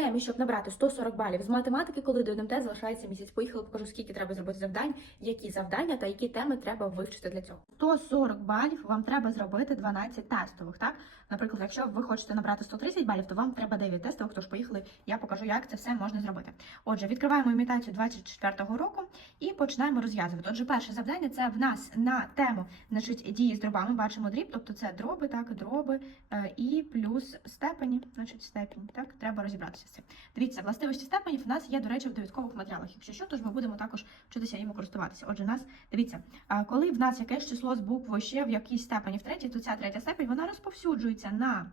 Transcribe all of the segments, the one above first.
темі, щоб набрати 140 балів з математики, коли до НМТ залишається місяць. Поїхали, покажу, скільки треба зробити завдань, які завдання та які теми треба вивчити для цього. 140 балів вам треба зробити 12 тестових. Так, наприклад, якщо ви хочете набрати 130 балів, то вам треба 9 тестових. Тож поїхали, я покажу, як це все можна зробити. Отже, відкриваємо імітацію 24-го року і починаємо розв'язувати. Отже, перше завдання це в нас на тему значить, дії з дробами. Бачимо дріб, тобто це дроби, так, дроби е, і плюс степені, значить степінь. Так, треба розібратися з. Дивіться, властивості степенів у нас є, до речі, в довідкових матеріалах. Якщо що, тож ми будемо також вчитися їм користуватися. Отже, нас дивіться, коли в нас якесь число з буквою ще в якійсь степені в третій, то ця третя степень вона розповсюджується на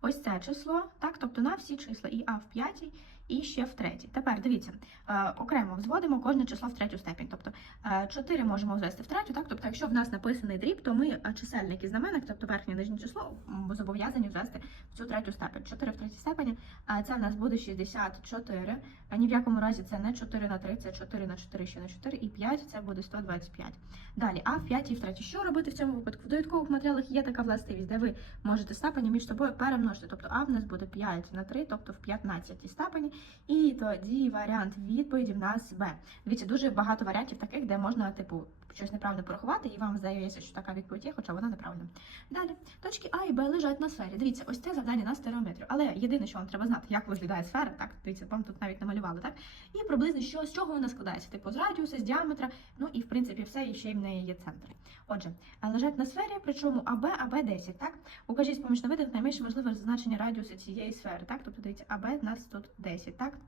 ось це число, так, тобто на всі числа і а в п'ятій, і ще в третій. Тепер дивіться, е, окремо взводимо кожне число в третю степень. Тобто е, 4 можемо взвести в третю, так? Тобто, якщо в нас написаний дріб, то ми е, чисельник і знаменник, тобто верхнє і нижнє число, зобов'язані взвести в цю третю степень. 4 в третій степені, а це в нас буде 64. А ні в якому разі це не 4 на 3, це 4 на 4, ще на 4, і 5 це буде 125. Далі, а в п'ятій і в третій. Що робити в цьому випадку? В довідкових матеріалах є така властивість, де ви можете степені між собою перемножити. Тобто а в нас буде 5 на 3, тобто в 15 степені. І тоді варіант відповіді в нас Б. Дивіться, дуже багато варіантів таких, де можна, типу, щось неправильно порахувати, і вам здається, що така відповідь є, хоча вона неправильна. Далі, точки А і Б лежать на сфері. Дивіться, ось це завдання на стереометрію. Але єдине, що вам треба знати, як виглядає сфера, так, дивіться, вам тут навіть намалювали, так? І приблизно що, з чого вона складається? Типу з радіуса, з діаметра, ну і в принципі все, і ще й в неї є центр. Отже, лежать на сфері, причому АБ, АБ 10, так? Укажіть поміж наведених найменше можливе значення радіуса цієї сфери, так? Тобто дивіться, АБ нас тут 10, так?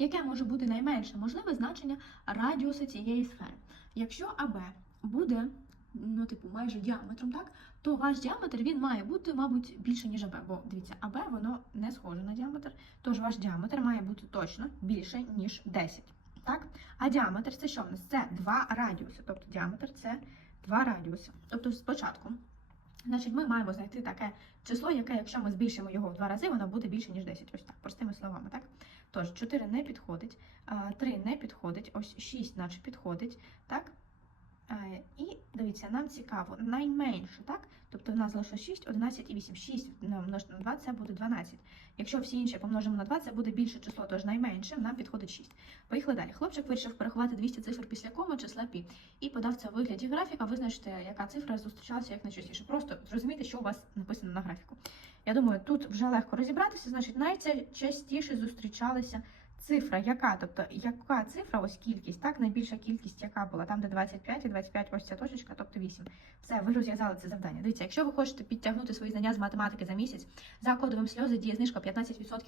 Яке може бути найменше можливе значення радіуса цієї сфери? Якщо АБ буде, ну, типу, майже діаметром, так, то ваш діаметр він має бути, мабуть, більше, ніж АБ. Бо дивіться, АБ воно не схоже на діаметр, тож ваш діаметр має бути точно більше, ніж 10. Так? А діаметр це що в нас? Це два радіуси. Тобто діаметр це два радіуси. Тобто спочатку. Значить, ми маємо знайти таке число, яке, якщо ми збільшимо його в два рази, воно буде більше, ніж 10. Ось так, простими словами, так? Тож, 4 не підходить, 3 не підходить, ось 6 наче підходить, так? І дивіться, нам цікаво, найменше, так? Тобто в нас лише 6, 11 і 8. 6 помножити на 2 це буде 12. Якщо всі інші помножимо на 2, це буде більше число, тож найменше нам підходить 6. Поїхали далі. Хлопчик вирішив порахувати 200 цифр після коми числа пі і подав це у вигляді графіка. Визначте, яка цифра зустрічалася як найчастіше. Просто зрозумійте, що у вас написано на графіку. Я думаю, тут вже легко розібратися. Значить, найчастіше зустрічалися цифра, яка, тобто яка цифра, ось кількість, так, найбільша кількість, яка була там, де 25 і 25, ось ця точечка, тобто 8. Все, ви розв'язали це завдання. Дивіться, якщо ви хочете підтягнути свої знання з математики за місяць, за кодовим сльози діє знижка 15%